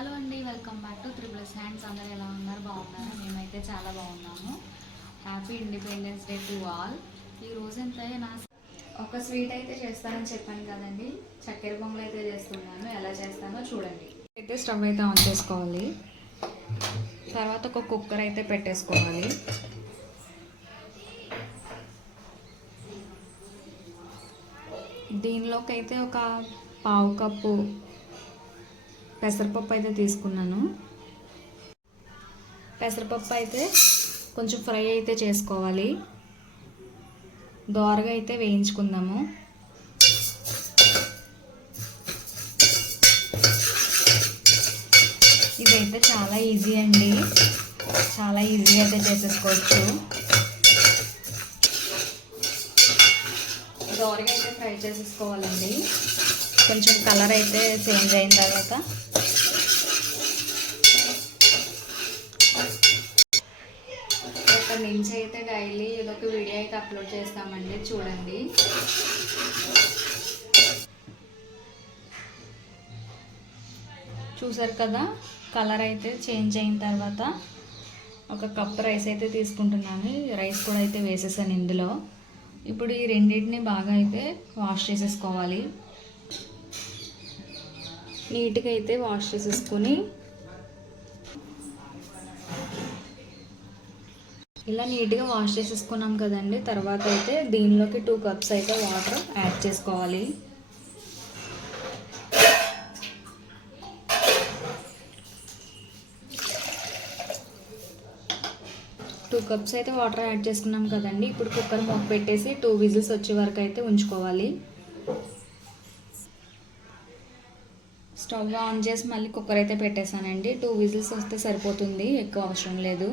Hello అండి, welcome back to triples hands. అందరూ ఎలా ఉన్నారు? బాగున్నారా? మేమైతే చాలా బాగున్నాము. Happy independence day to all. ఈ రోజు ఎంతైనా ఒక స్వీట్ అయితే చేస్తానని చెప్పాను కదండి. చక్కెర పొంగల్ అయితే చేస్తున్నాను. ఎలా చేస్తానో చూడండి. అయితే స్టవ్ అయితే ఆన్ చేసుకోవాలి. తర్వాత ఒక కుక్కర్ అయితే పెట్టేసుకోవాలి. దీనిలోకి అయితే ఒక పావు కప్పు పెసరపప్పు అయితే తీసుకున్నాను. పెసరపప్పు అయితే కొంచెం ఫ్రై అయితే చేసుకోవాలి. దోరగా అయితే వేయించుకుందాము. ఇదైతే చాలా ఈజీ అండి, చాలా ఈజీగా అయితే చేసేసుకోవచ్చు. దోరగా అయితే ఫ్రై చేసేసుకోవాలండి. కొంచెం కలర్ అయితే చేంజ్ అయిన తర్వాత ఇక్కడి నుంచి అయితే డైలీ ఏదో ఒక వీడియో అయితే అప్లోడ్ చేస్తామండి, చూడండి. చూసారు కదా, కలర్ అయితే చేంజ్ అయిన తర్వాత ఒక కప్ రైస్ అయితే తీసుకుంటున్నాను. రైస్ కూడా అయితే వేసేసాను ఇందులో. ఇప్పుడు ఈ రెండింటిని బాగా అయితే వాష్ చేసేసుకోవాలి. నీట్గా అయితే వాష్ చేసేసుకొని ఇలా నీట్గా వాష్ చేసేసుకున్నాం కదండి. తర్వాత అయితే దీనిలోకి 2 కప్స్ అయితే వాటర్ యాడ్ చేసుకోవాలి. టూ కప్స్ అయితే వాటర్ యాడ్ చేసుకున్నాం కదండి. ఇప్పుడు కుక్కర్ మూత పెట్టేసి 2 విజిల్స్ వచ్చే వరకు అయితే ఉంచుకోవాలి. స్టవ్ ఆన్ చేసి మళ్ళీ కుక్కర్ అయితే పెట్టేశానండి. 2 విజిల్స్ వస్తే సరిపోతుంది, ఎక్కువ అవసరం లేదు.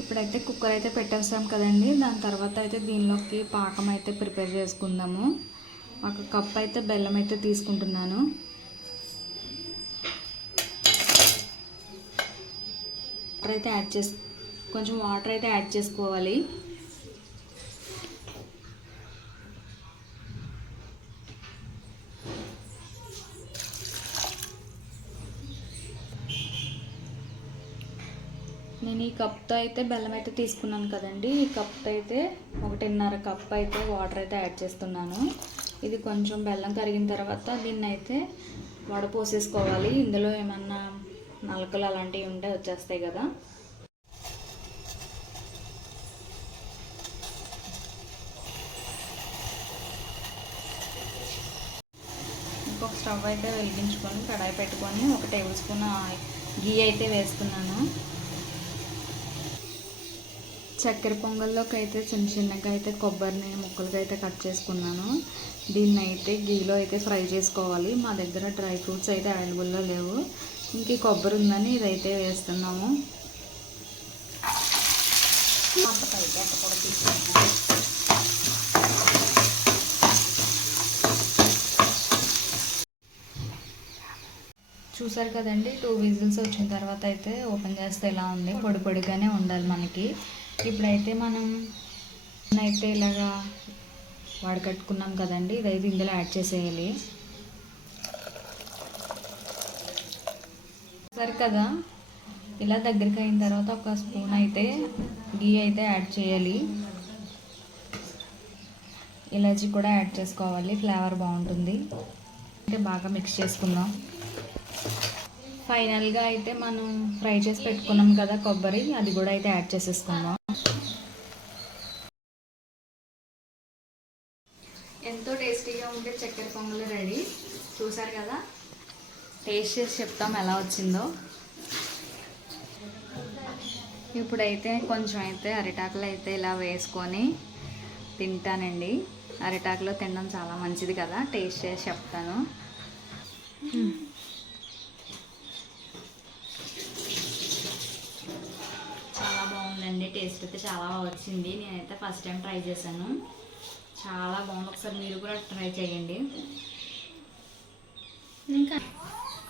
ఇప్పుడైతే కుక్కర్ అయితే పెట్టేస్తాం కదండి. దాని తర్వాత అయితే దీనిలోకి పాకం అయితే ప్రిపేర్ చేసుకుందాము. ఒక కప్ అయితే బెల్లం అయితే తీసుకుంటున్నాను. కొంచెం వాటర్ అయితే యాడ్ చేసుకోవాలి. నేను ఈ కప్తో అయితే బెల్లం అయితే తీసుకున్నాను కదండి. ఈ కప్తో అయితే 1.5 కప్ అయితే వాటర్ అయితే యాడ్ చేస్తున్నాను. ఇది కొంచెం బెల్లం కరిగిన తర్వాత దీన్ని అయితే వడపోసేసుకోవాలి. ఇందులో ఏమన్నా నలకలు అలాంటివి ఉంటే వచ్చేస్తాయి కదా. ఇంకొక స్టవ్ అయితే వెలిగించుకొని కడాయి పెట్టుకొని 1 టేబుల్ స్పూన్ గీ అయితే వేస్తున్నాను. చక్కెర పొంగల్లోకి అయితే చిన్నగా అయితే కొబ్బరిని ముక్కలుగా అయితే కట్ చేసుకున్నాను. దీన్ని అయితే గీలో అయితే ఫ్రై చేసుకోవాలి. మా దగ్గర డ్రై ఫ్రూట్స్ అయితే అవైలబుల్లో లేవు. ఇంక కొబ్బరి ఉందని ఇదైతే వేస్తున్నాము. చూసారు కదండి, 2 విజిల్స్ వచ్చిన తర్వాత అయితే ఓపెన్ చేస్తే ఇలా ఉంది. పొడి పొడిగానే ఉండాలి మనకి. ఇప్పుడైతే మనం అయితే ఇలాగా వడకట్టుకున్నాం కదండి, ఇదైతే ఇందులో యాడ్ చేసేయాలి. సరే కదా, ఇలా దగ్గరికి అయిన తర్వాత 1 స్పూన్ అయితే గీ అయితే యాడ్ చేయాలి. ఇలాచీ కూడా యాడ్ చేసుకోవాలి, ఫ్లేవర్ బాగుంటుంది. అంటే బాగా మిక్స్ చేసుకుందాం. ఫైనల్గా అయితే మనం ఫ్రై చేసి పెట్టుకున్నాం కదా కొబ్బరి, అది కూడా అయితే యాడ్ చేసేసుకుందాం. ఎంతో టేస్టీగా ఉంటే చక్కెర పొంగల్ రెడీ. చూసారు కదా, టేస్ట్ చేసి చెప్తాం ఎలా వచ్చిందో. ఇప్పుడైతే కొంచెం అయితే అరిటాకులు అయితే ఇలా వేసుకొని తింటానండి. అరిటాకులో తినడం చాలా మంచిది కదా. టేస్ట్ చేసి చెప్తాను. చాలా బాగుందండి, టేస్ట్ అయితే చాలా బాగా వచ్చింది. నేనైతే ఫస్ట్ టైం ట్రై చేశాను, చాలా బాగుంది. ఒకసారి మీరు కూడా ట్రై చేయండి. ఇంకా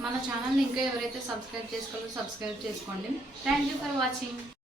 మన ఛానల్ని ఇంకా ఎవరైతే సబ్స్క్రైబ్ చేసుకోవాలో సబ్స్క్రైబ్ చేసుకోండి. Thank you for watching.